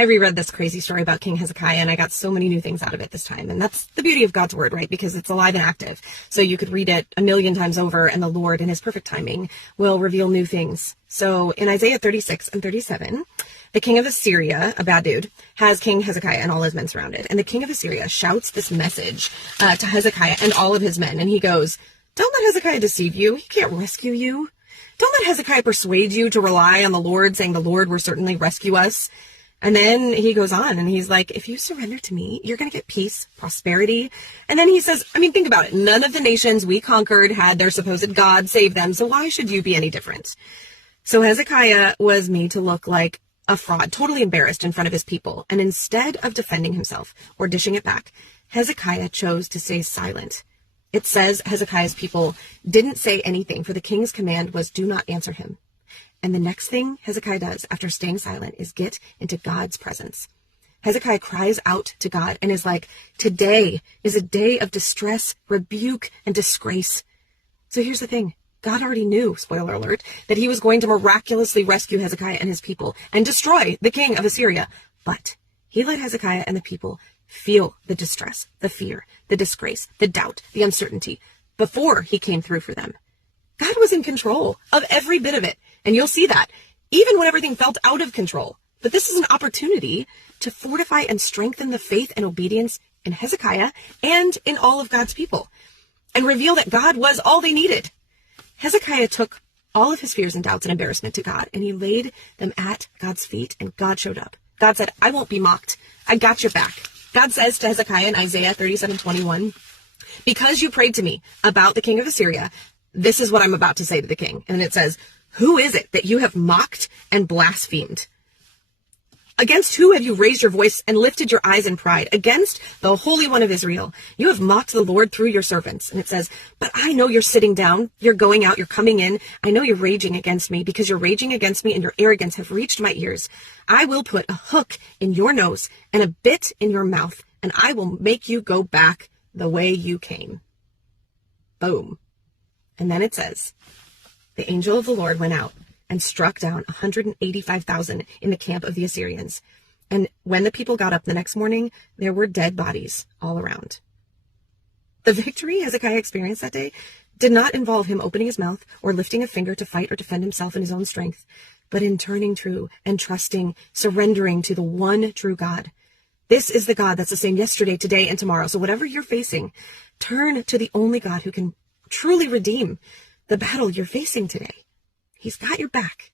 I reread this crazy story about King Hezekiah, and I got so many new things out of it this time. And that's the beauty of God's word, right? Because it's alive and active. So you could read it a million times over, and the Lord, in his perfect timing, will reveal new things. So in Isaiah 36 and 37, the king of Assyria, a bad dude, has King Hezekiah and all his men surrounded. And the king of Assyria shouts this message to Hezekiah and all of his men. And he goes, "Don't let Hezekiah deceive you. He can't rescue you. Don't let Hezekiah persuade you to rely on the Lord, saying the Lord will certainly rescue us." And then he goes on and he's like, "If you surrender to me, you're going to get peace, prosperity." And then he says, I mean, think about it. None of the nations we conquered had their supposed God save them. So why should you be any different? So Hezekiah was made to look like a fraud, totally embarrassed in front of his people. And instead of defending himself or dishing it back, Hezekiah chose to stay silent. It says Hezekiah's people didn't say anything, for the king's command was, "Do not answer him." And the next thing Hezekiah does after staying silent is get into God's presence. Hezekiah cries out to God and is like, "Today is a day of distress, rebuke, and disgrace." So here's the thing. God already knew, spoiler alert, that he was going to miraculously rescue Hezekiah and his people and destroy the king of Assyria. But he let Hezekiah and the people feel the distress, the fear, the disgrace, the doubt, the uncertainty before he came through for them. God was in control of every bit of it. And you'll see that even when everything felt out of control. But this is an opportunity to fortify and strengthen the faith and obedience in Hezekiah and in all of God's people and reveal that God was all they needed. Hezekiah took all of his fears and doubts and embarrassment to God, and he laid them at God's feet, and God showed up. God said, "I won't be mocked. I got your back." God says to Hezekiah in Isaiah 37:21, "Because you prayed to me about the king of Assyria, this is what I'm about to say to the king." And it says, "Who is it that you have mocked and blasphemed? Against who have you raised your voice and lifted your eyes in pride? Against the Holy One of Israel. You have mocked the Lord through your servants." And it says, "But I know you're sitting down, you're going out, you're coming in. I know you're raging against me, because you're raging against me and your arrogance have reached my ears. I will put a hook in your nose and a bit in your mouth, and I will make you go back the way you came." Boom. And then it says, the angel of the Lord went out and struck down 185,000 in the camp of the Assyrians. And when the people got up the next morning, there were dead bodies all around. The victory Hezekiah experienced that day did not involve him opening his mouth or lifting a finger to fight or defend himself in his own strength, but in turning true and trusting, surrendering to the one true God. This is the God that's the same yesterday, today, and tomorrow. So whatever you're facing, turn to the only God who can truly redeem the battle you're facing today. He's got your back.